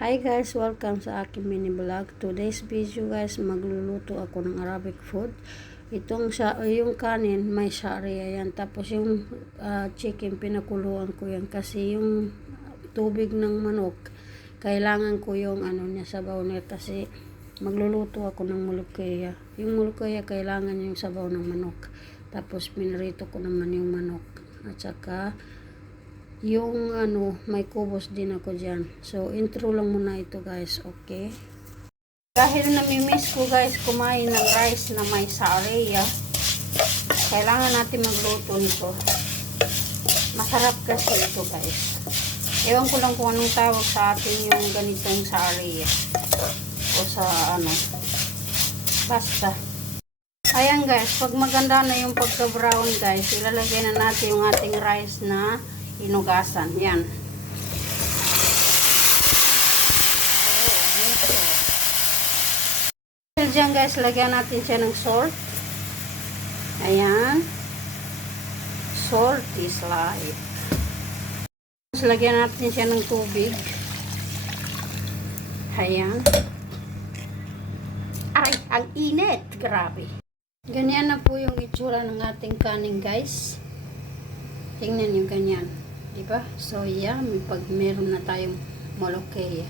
Hi guys, welcome sa aking mini vlog. Today's video guys, magluluto ako ng Arabic food. Yung kanin may sharia yan. Tapos yung chicken pinakuluan ko yan kasi yung tubig ng manok kailangan ko yung niya sabaw niya kasi magluluto ako ng mulukkaya. Yung mulukkaya kailangan yung sabaw ng manok. Tapos pinarito ko naman yung manok at saka yung may kubos din ako dyan. So, intro lang muna ito guys, okay? Dahil namimiss ko guys kumain ng rice na may sharia, kailangan natin magluto nito. Masarap kasi ito guys. Ewan ko lang kung anong tawag sa atin yung ganitong sharia. O sa basta. Ayan guys, pag maganda na yung pagka-brown guys, ilalagay na natin yung ating rice na hinugasan. Yan. Diyan guys, lagyan natin siya ng salt. Ayan. Salt is life. Tapos lagyan natin siya ng tubig. Ayan. Aray, ang init. Grabe. Ganyan na po yung itsura ng ating kanin guys. Tingnan nyo ganyan. Diba? So, yummy pag meron na tayong molokhaya.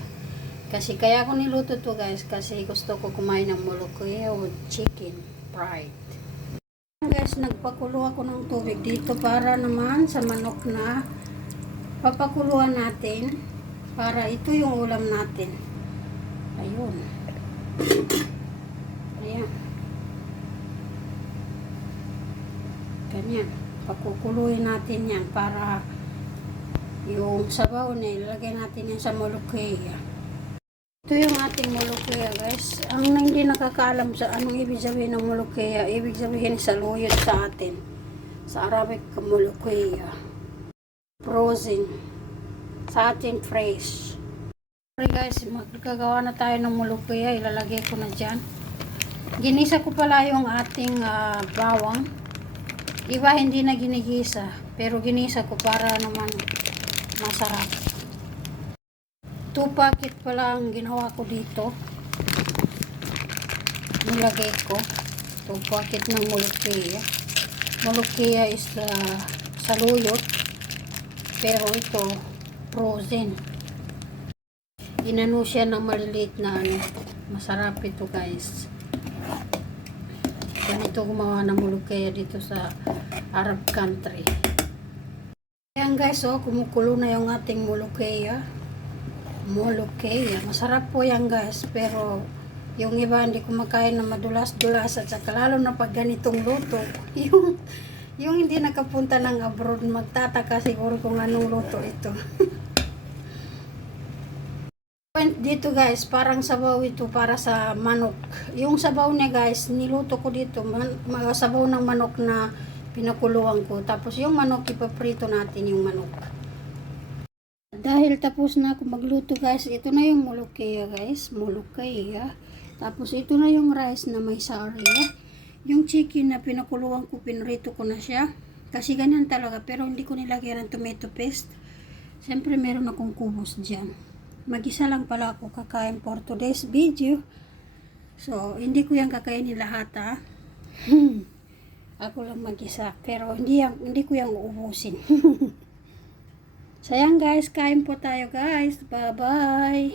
Kasi kaya ako niluto to guys kasi gusto ko kumain ng molokhaya with chicken fried. Guys, nagpakulo ako ng tubig dito para naman sa manok na papakuluan natin para ito yung ulam natin. Ayun. Ayan. Ganyan. Pakukuluin natin yan para yung sabaw na ilagay natin yan sa molokhaya. Ito yung ating molokhaya guys. Ang hindi nakakaalam sa anong ibig sabihin ng molokhaya, ibig sabihin saluyot sa atin. Sa Arabic, molokhaya. Frozen. Sa atin, fresh. Okay guys, magkagawa na tayo ng molokhaya. Ilalagay ko na dyan. Ginisa ko pala yung ating bawang. Iba hindi na ginigisa, pero ginisa ko para naman masarap. 2 packet pala ang ginawa ko dito. Nilagay ko 2 packet ng molokhaya. Molokhaya is saluyot, pero ito frozen. Inano siya ng maliliit na masarap ito guys. Ganito gumawa ng molokhaya dito sa Arab country. Ayan guys, kumukulo na yung ating molokhaya. Masarap po yan guys, pero yung iba hindi kumakain na madulas-dulas at saka lalo na pag ganitong luto. yung hindi nakapunta ng abroad, magtataka siguro kung anong luto ito. Dito guys, parang sabaw ito para sa manok. Yung sabaw niya guys, niluto ko dito, sabaw ng manok na pinakuluan ko. Tapos yung manok, ipaprito natin yung manok. Dahil tapos na ako magluto guys, ito na yung molokhaya guys, molokhaya. Tapos ito na yung rice na may sharia. Yung chicken na pinakuluan ko, pinrito ko na siya. Kasi ganyan talaga, pero hindi ko nilagyan ng tomato paste. Siyempre meron akong kubos dyan. Mag-isa lang pala ako kakain for today's video. So, hindi ko yan kakainin lahat ha. Ako lang mag-isa. Pero hindi ko yan uubusin. Sayang guys, kain po tayo guys. Bye bye.